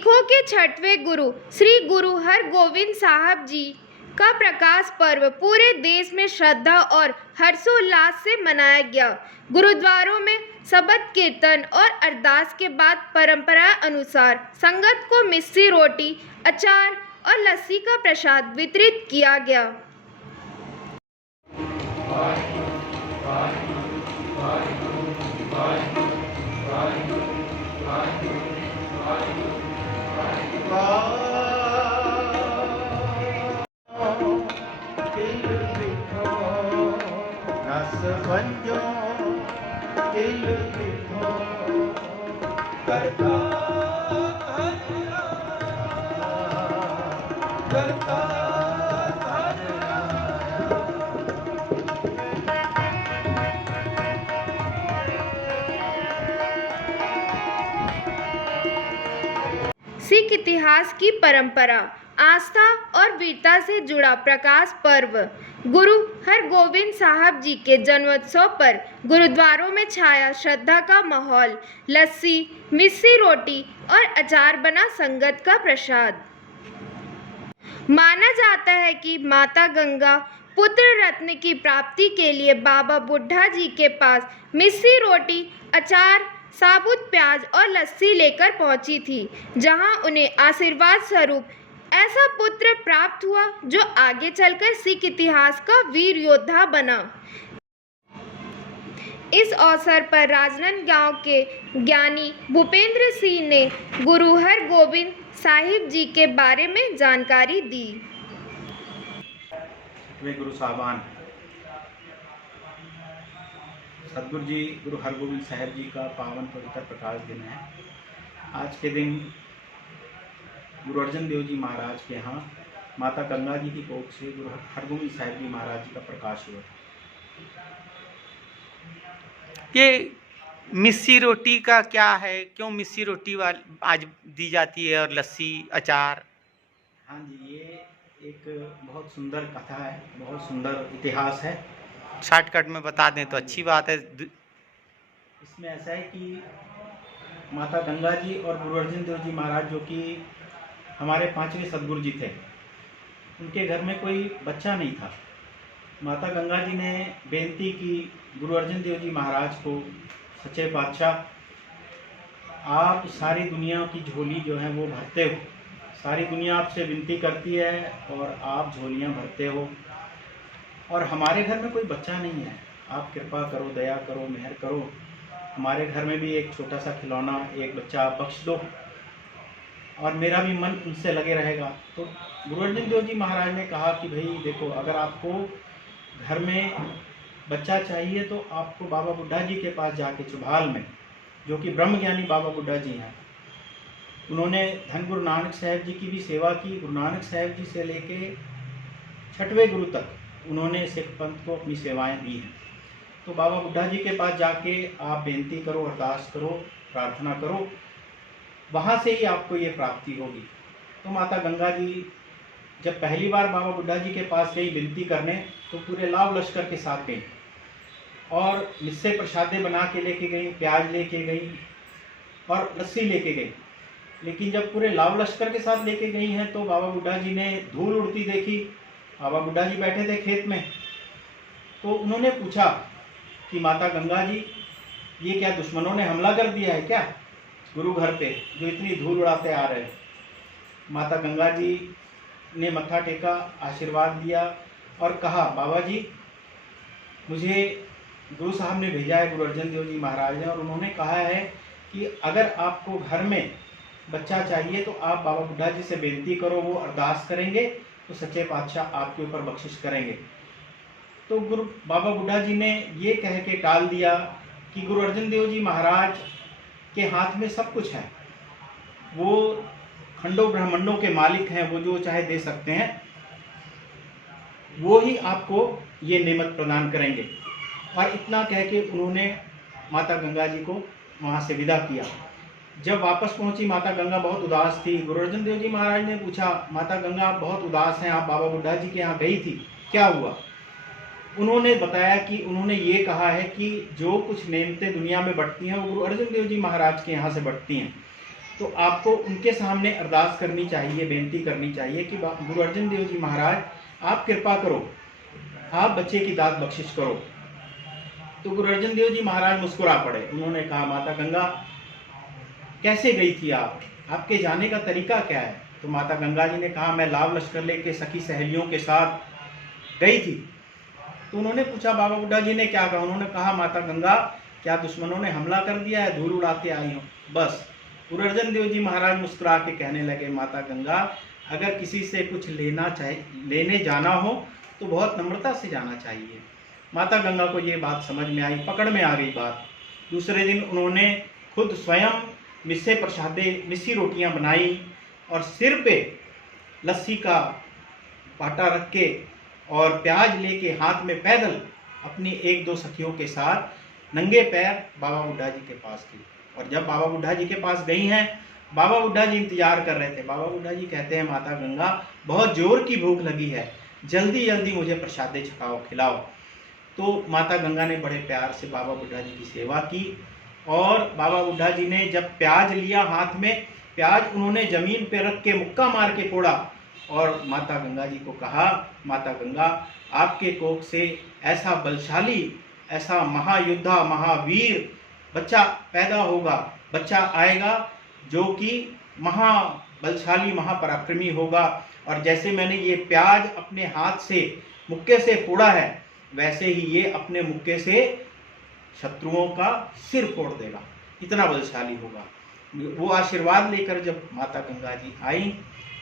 सिखों के छठवें गुरु श्री गुरु हरगोविंद साहब जी का प्रकाश पर्व पूरे देश में श्रद्धा और हर्षोल्लास से मनाया गया। गुरुद्वारों में शबद कीर्तन और अरदास के बाद परंपरा अनुसार संगत को मिस्सी रोटी, अचार और लस्सी का प्रसाद वितरित किया गया। सिख इतिहास की परंपरा, आस्था और वीरता से जुड़ा प्रकाश पर्व। गुरु हरगोविंद साहब जी के जन्मोत्सव पर गुरुद्वारों में छाया श्रद्धा का माहौल। लस्सी, मिस्सी रोटी और अचार बना संगत का प्रसाद। माना जाता है कि माता गंगा पुत्र रत्न की प्राप्ति के लिए बाबा बुढ़ा जी के पास मिस्सी रोटी, अचार, साबुत प्याज और लस्सी लेकर पहुंची थी, जहां उन्हें आशीर्वाद स्वरूप ऐसा पुत्र प्राप्त हुआ जो आगे चलकर सिख इतिहास का वीर योद्धा बना। इस अवसर पर राजनांदगांव के ज्ञानी भूपेंद्र सिंह ने गुरु हरगोविंद साहिब जी के बारे में जानकारी दी। वे गुरु साहबान सदगुरु जी गुरु हरगोविंद साहिब जी का पावन पवित्र प्रकाश दिन है। आज के दिन गुरु अर्जन देव जी महाराज के यहाँ माता गंगा जी की कोख से गुरु हरगोविंद साहिब जी महाराज जी का प्रकाश हुआ। ये मिस्सी रोटी का क्या है, क्यों मिस्सी रोटी आज दी जाती है और लस्सी, अचार? हाँ जी, ये एक बहुत सुंदर कथा है, बहुत सुंदर इतिहास है। शॉर्टकट में बता दें तो अच्छी बात है। इसमें ऐसा है कि माता गंगा जी और गुरु अर्जन देव जी महाराज जो कि हमारे 5वें सदगुरु जी थे, उनके घर में कोई बच्चा नहीं था। माता गंगा जी ने बेनती की गुरु अर्जन देव जी महाराज को, सच्चे पातशाह, आप सारी दुनिया की झोली जो है वो भरते हो, सारी दुनिया आपसे विनती करती है और आप झोलियाँ भरते हो, और हमारे घर में कोई बच्चा नहीं है, आप कृपा करो, दया करो, मेहर करो, हमारे घर में भी एक छोटा सा खिलौना, एक बच्चा आप बख्श दो और मेरा भी मन उनसे लगे रहेगा। तो गुरु अर्जन देव जी महाराज ने कहा कि भाई देखो, अगर आपको घर में बच्चा चाहिए तो आपको बाबा बुढ़ा जी के पास जाके चुभाल में, जो कि ब्रह्मज्ञानी बाबा बुढ़ा जी हैं, उन्होंने धन गुरु नानक साहब जी की भी सेवा की। गुरु नानक साहब जी से लेके 6वें गुरु तक उन्होंने सिख पंथ को अपनी सेवाएं दी हैं। तो बाबा बुढ़ा जी के पास जाके आप बेनती करो, अरदास करो, प्रार्थना करो, वहाँ से ही आपको ये प्राप्ति होगी। तो माता गंगा जी जब पहली बार बाबा बुढ़ा जी के पास गई विनती करने, तो पूरे लाव लश्कर के साथ गई और मिस्से प्रसादे बना के लेके गई, प्याज लेके गई और लस्सी लेके गई। लेकिन जब पूरे लाव लश्कर के साथ लेके गई हैं तो बाबा बुढ़ा जी ने धूल उड़ती देखी। बाबा बुढ़ा जी बैठे थे खेत में, तो उन्होंने पूछा कि माता गंगा जी, ये क्या दुश्मनों ने हमला कर दिया है क्या गुरु घर पे, जो इतनी धूल उड़ाते आ रहे हैं? माता गंगा जी ने मत्था टेका, आशीर्वाद दिया और कहा, बाबा जी, मुझे गुरु साहब ने भेजा है, गुरु अर्जन देव जी महाराज ने, और उन्होंने कहा है कि अगर आपको घर में बच्चा चाहिए तो आप बाबा बुढ़ा जी से बेनती करो, वो अरदास करेंगे तो सच्चे पातशाह आपके ऊपर बख्शिश करेंगे। तो गुरु बाबा बुढ़ा जी ने ये कह के टाल दिया कि गुरु अर्जन देव जी महाराज के हाथ में सब कुछ है, वो खंडों ब्रह्मांडों के मालिक हैं, वो जो चाहे दे सकते हैं, वो ही आपको ये नेमत प्रदान करेंगे। और इतना कह के उन्होंने माता गंगा जी को वहाँ से विदा किया। जब वापस पहुंची माता गंगा बहुत उदास थी। गुरु अर्जन देव जी महाराज ने पूछा, माता गंगा आप बहुत उदास हैं, आप बाबा बुढ़ा जी के यहाँ गई थी, क्या हुआ? उन्होंने बताया कि उन्होंने ये कहा है कि जो कुछ नेमतें दुनिया में बढ़ती हैं वो गुरु अर्जन देव जी महाराज के यहाँ से बढ़ती हैं। तो आपको उनके सामने अरदास करनी चाहिए, बेनती करनी चाहिए कि गुरु अर्जन देव जी महाराज आप कृपा करो, आप बच्चे की दात बख्शिश करो। तो गुरु अर्जन देव जी महाराज मुस्कुरा पड़े। उन्होंने कहा, माता गंगा कैसे गई थी आप, आपके जाने का तरीका क्या है? तो माता गंगा जी ने कहा, मैं लाव लश्कर लेके सखी सहेलियों के साथ गई थी। तो उन्होंने पूछा, बाबा बुड्ढा जी ने क्या कहा? उन्होंने कहा, माता गंगा क्या दुश्मनों ने हमला कर दिया है, धूल उड़ा के आई हो? बस। गुरु अर्जन देव जी महाराज मुस्कुरा के कहने लगे, माता गंगा अगर किसी से कुछ लेने जाना हो तो बहुत नम्रता से जाना चाहिए। माता गंगा को ये बात समझ में आई, पकड़ में आ गई बात। दूसरे दिन उन्होंने खुद स्वयं मिस्सी रोटियां बनाई और सिर पे लस्सी का पाटा रख के और प्याज लेके हाथ में पैदल अपनी एक दो सखियों के साथ नंगे पैर बाबा बुड्ढा जी के पास गई। और जब बाबा बुड्ढा जी के पास गई हैं, बाबा बुड्ढा जी इंतजार कर रहे थे। बाबा बुड्ढा जी कहते हैं, माता गंगा बहुत जोर की भूख लगी है, जल्दी जल्दी मुझे प्रसादे छकाओ, खिलाओ। तो माता गंगा ने बड़े प्यार से बाबा बुड्ढा जी की सेवा की और बाबा बुड्ढा जी ने जब प्याज लिया हाथ में, प्याज उन्होंने जमीन पे रख के मुक्का मार के फोड़ा और माता गंगा जी को कहा, माता गंगा आपके कोख से ऐसा बलशाली, ऐसा महायोद्धा, महावीर बच्चा पैदा होगा, बच्चा आएगा जो कि महाबलशाली, महापराक्रमी होगा। और जैसे मैंने ये प्याज अपने हाथ से मुक्के से फोड़ा है, वैसे ही ये अपने मुक्के से शत्रुओं का सिर फोड़ देगा, इतना बलशाली होगा। वो आशीर्वाद लेकर जब माता गंगा जी आई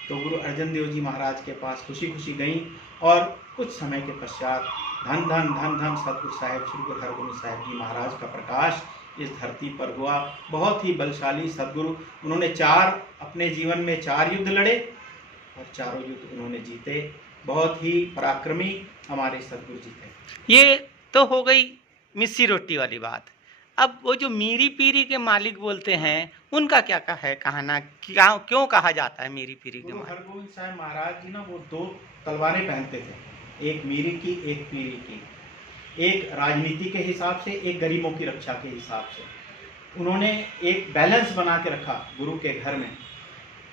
तो गुरु अर्जन देव जी महाराज के पास खुशी खुशी गई और कुछ समय के पश्चात धन धन धन धन सतगुरु साहिब श्री गुरु हरगोबिंद साहिब जी महाराज का प्रकाश इस धरती पर हुआ। बहुत ही बलशाली सदगुरु, उन्होंने अपने जीवन में 4 युद्ध लड़े और चारों युद्ध उन्होंने जीते। बहुत ही पराक्रमी हमारे सदगुरु जी थे। ये तो हो गई मिस्सी रोटी वाली बात। अब वो जो मीरी पीरी के मालिक बोलते हैं, उनका क्या है कहना, क्यों कहा जाता है मीरी पीरी के मालिक? हरगोबिंद साहब महाराज जी ना, वो 2 तलवारें पहनते थे, एक मीरी की, एक पीरी की। एक राजनीति के हिसाब से, एक गरीबों की रक्षा के हिसाब से। उन्होंने एक बैलेंस बना के रखा गुरु के घर में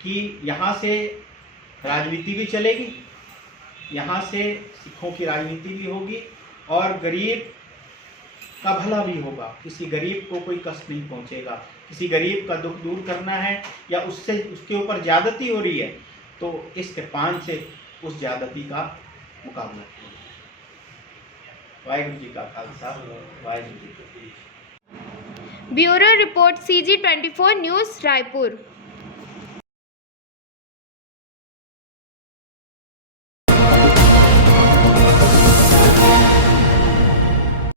कि यहाँ से राजनीति भी चलेगी, यहाँ से सिखों की राजनीति भी होगी और गरीब का भला भी होगा। किसी गरीब को कोई कष्ट नहीं पहुँचेगा। किसी गरीब का दुख दूर करना है या उसके ऊपर ज्यादती हो रही है तो इस कृपान से उस ज्यादती का मुकाबला किया। वाहिगुरु जी का खालसा, वाहिगुरु जी की फतेह। Bureau report CG24 news Raipur.